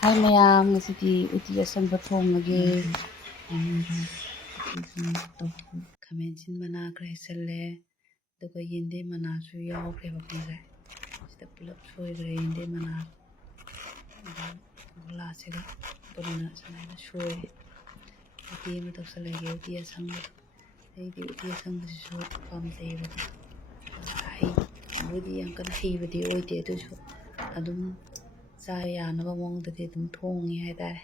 Hai mayam, ngasiꯗꯤ utti asangba thongage. Khamen mana khra haisalle aduga yende mana su yawkhre bakongse sida pulap soigre yende mana gula siga punna sanaina soire utti ma tawsalage utti asangba aidi utti asangba su pamjai ba hai budi yang kana hibadi oide adusu adum cha yanaba mongdadi adum thongi haidare